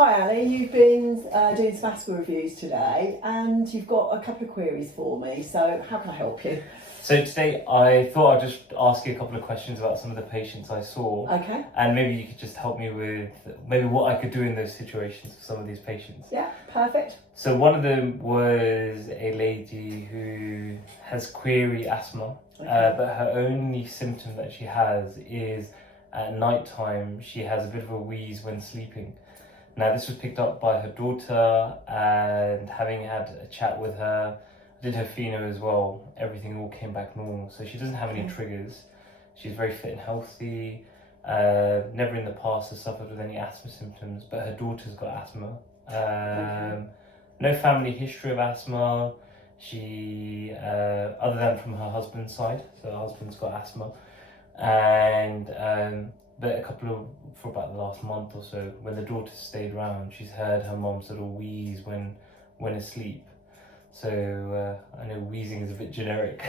Hi Ali, you've been doing some asthma reviews today and you've got a couple of queries for me, so how can I help you? So today I thought I'd just ask you a couple of questions about some of the patients I saw. Okay. And maybe you could just help me with maybe what I could do in those situations for some of these patients. Yeah, perfect. So one of them was a lady who has query asthma, Okay. but her only symptom that she has is at night time she has a bit of a wheeze when sleeping. Now this was picked up by her daughter, and having had a chat with her, I did her FENO as well, everything all came back normal. So she doesn't have any triggers. She's very fit and healthy. Never in the past has suffered with any asthma symptoms, but her daughter's got asthma. No family history of asthma. She, other than from her husband's side, so her husband's got asthma. And but for about the last month or so, when the daughter stayed around, she's heard her mum sort of wheeze when asleep. So I know wheezing is a bit generic.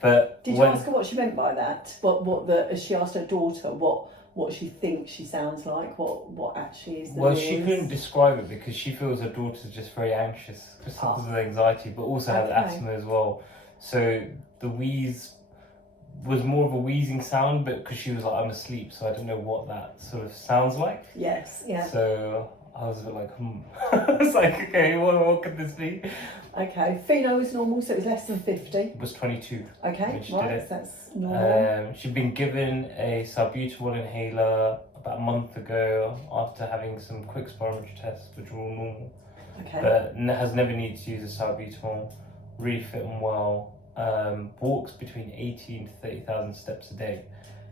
But did you ask her what she meant by that? As she asked her daughter what she thinks she sounds like, what actually is the Well, wheeze? she couldn't describe it because she feels her daughter's just very anxious because of anxiety, but also has asthma as well. So the wheeze was more of a wheezing sound, but because she was like, I'm asleep, so I don't know what that sort of sounds like. Yes, yeah. So I was a bit like, I was like, okay, what could this be? Okay, FENO is normal, so it was less than 50. It was 22. Okay, right, so that's normal. She'd been given a salbutamol inhaler about a month ago after having some quick spirometry tests, which were all normal. Okay. But has never needed to use a salbutamol, really fit and well. Walks between 18 to 30,000 steps a day,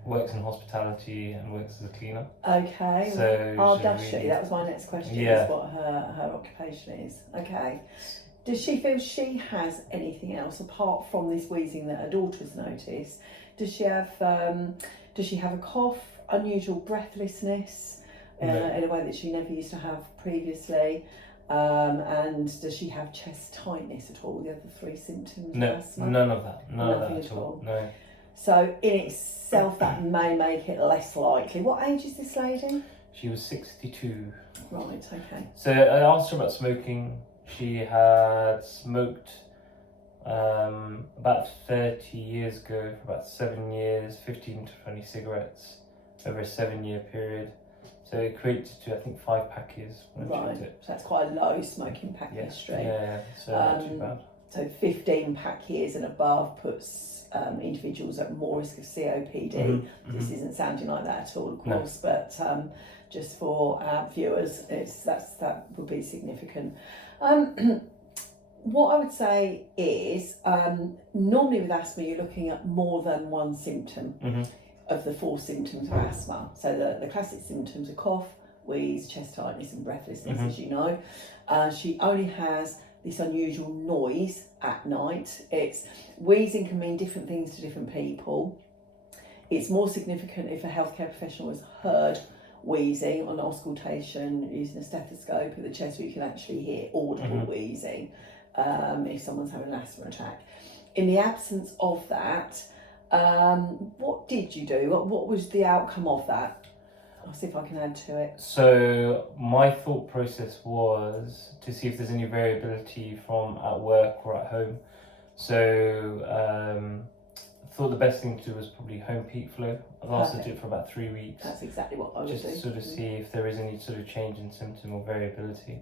works in hospitality and works as a cleaner. Okay, so does she? That was my next question, yeah. Is what her occupation is. Okay. Does she feel she has anything else apart from this wheezing that her daughter's noticed? Does she have a cough, unusual breathlessness in a way that she never used to have previously? And does she have chest tightness at all? The other three symptoms? No, of asthma? none of that. Nothing at all. No. So in itself, that may make it less likely. What age is this lady? She was 62. Right. Okay. So I asked her about smoking. She had smoked about 30 years ago for about 7 years, 15 to 20 cigarettes over a 7-year period. So it equated to, I think, 5 pack years when I checked it. So that's quite a low smoking pack history. Yeah, so not too bad. So 15 pack years and above puts individuals at more risk of COPD. This isn't sounding like that at all, of course, but just for our viewers, that would be significant. What I would say is, normally with asthma, you're looking at more than one symptom of the 4 symptoms of asthma. So the classic symptoms are cough, wheeze, chest tightness and breathlessness, as you know. She only has this unusual noise at night. Wheezing can mean different things to different people. It's more significant if a healthcare professional has heard wheezing on auscultation using a stethoscope at the chest, where you can actually hear audible wheezing if someone's having an asthma attack. In the absence of that, what did you do? What was the outcome of that? I'll see if I can add to it. So my thought process was to see if there's any variability from at work or at home. So I thought the best thing to do was probably home peak flow. I've asked her to do it for about 3 weeks. That's exactly what I would do. Just to sort of see if there is any sort of change in symptom or variability.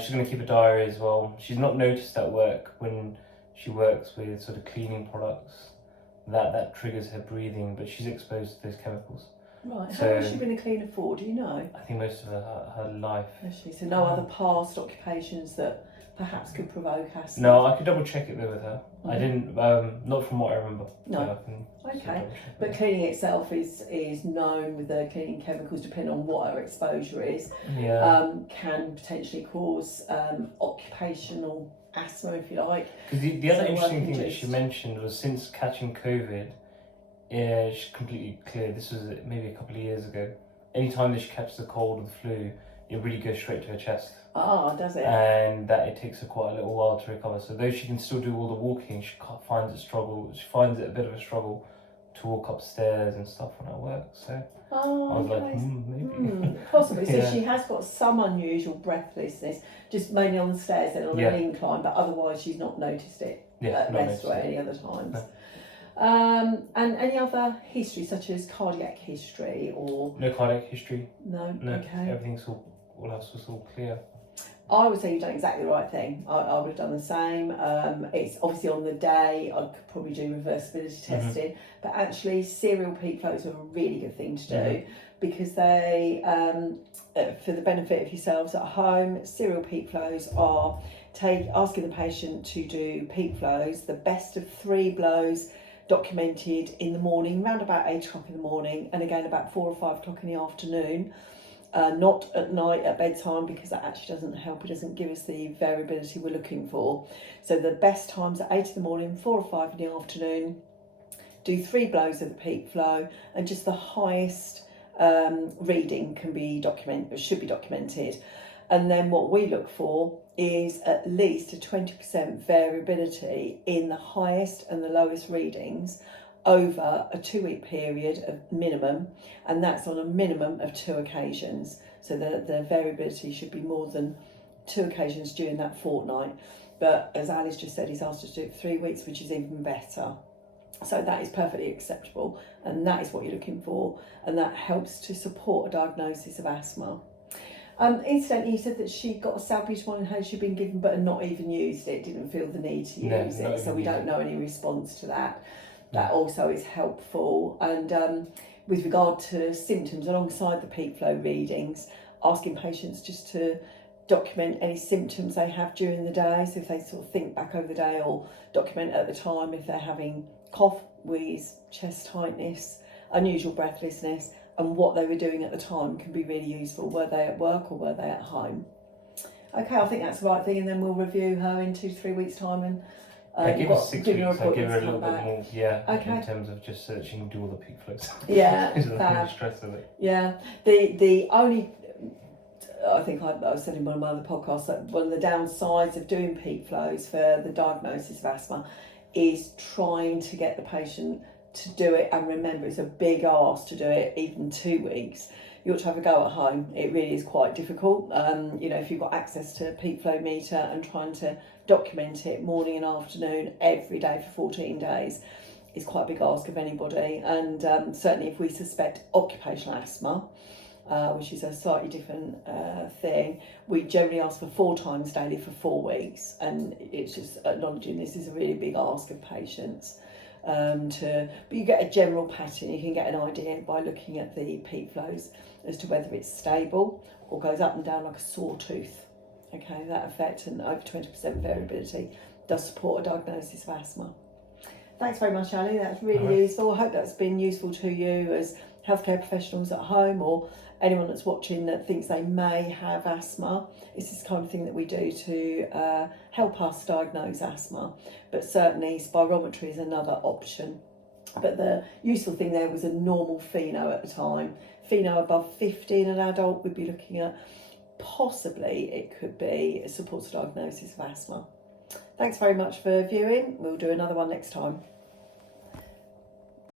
She's going to keep a diary as well. She's not noticed at work when she works with sort of cleaning products that triggers her breathing, but she's exposed to those chemicals. Right. How long has she been a cleaner for? Do you know? I think most of her life. Has she? So no other past occupations that perhaps could provoke asthma? No, I could double check it there with her. I didn't, not from what I remember. No. Okay. But cleaning itself is known with the cleaning chemicals, depending on what her exposure is, can potentially cause occupational asthma, if you like. Because the other interesting thing that she mentioned was since catching COVID, she's completely clear. This was maybe a couple of years ago. Anytime that she catches a cold or the flu, it really goes straight to her chest. Does it? And that it takes her quite a little while to recover. So though she can still do all the walking, she finds it a bit of a struggle to walk upstairs and stuff when I work. So I was like, maybe. possibly. So Yeah. she has got some unusual breathlessness, just mainly on the stairs and on Yeah. an incline, but otherwise she's not noticed it at not rest or at noticed any other times. No. And any other history, such as cardiac history or No cardiac history. no? No. Okay. Everything's all else was all clear. I would say you've done exactly the right thing. I would have done the same. It's obviously on the day, I could probably do reversibility testing, but actually serial peak flows are a really good thing to do because they, for the benefit of yourselves at home, serial peak flows are asking the patient to do peak flows, the best of 3 blows documented in the morning, around about 8 o'clock in the morning, and again about 4 or 5 o'clock in the afternoon. Not at night at bedtime, because that actually doesn't help. It doesn't give us the variability we're looking for. So the best times are 8 in the morning, 4 or 5 in the afternoon. Do 3 blows of the peak flow, and just the highest reading can be documented, should be documented. And then what we look for is at least a 20% variability in the highest and the lowest readings over a 2-week period of minimum, and that's on a minimum of 2 occasions. So the variability should be more than 2 occasions during that fortnight. But as Ali's just said, he's asked us to do it for 3 weeks, which is even better. So that is perfectly acceptable, and that is what you're looking for, and that helps to support a diagnosis of asthma. Incidentally, you said that she got a salbutamol inhaler she'd been given but had not even used it, didn't feel the need to use it, so we don't know any response to that. That also is helpful. And with regard to symptoms, alongside the peak flow readings, asking patients just to document any symptoms they have during the day. So if they sort of think back over the day, or document at the time if they're having cough, wheeze, chest tightness, unusual breathlessness, and what they were doing at the time can be really useful. Were they at work or were they at home? Okay, I think that's the right thing, and then we'll review her in 2 to 3 weeks' time and give her 6 weeks. I give her a little bit back. more, in terms of just so that she can do all the peak flows. Yeah, There's stress with it. Yeah, the only, I think I was saying in one of my other podcasts that one of the downsides of doing peak flows for the diagnosis of asthma is trying to get the patient to do it, and remember it's a big ask to do it even 2 weeks. You ought to have a go at home. It really is quite difficult. If you've got access to a peak flow meter and trying to document it morning and afternoon every day for 14 days is quite a big ask of anybody. And certainly if we suspect occupational asthma, which is a slightly different thing, we generally ask for 4 times daily for 4 weeks. And it's just acknowledging this is a really big ask of patients. But you get a general pattern. You can get an idea by looking at the peak flows as to whether it's stable or goes up and down like a sawtooth. Okay, that effect and over 20% variability does support a diagnosis of asthma. Thanks very much, Ali. That's really useful. I hope that's been useful to you as healthcare professionals at home, or anyone that's watching that thinks they may have asthma. It's this kind of thing that we do to help us diagnose asthma. But certainly spirometry is another option. But the useful thing there was a normal FENO at the time. FENO above 50 in an adult, we'd be looking at possibly it could be a supports a diagnosis of asthma. Thanks very much for viewing. We'll do another one next time.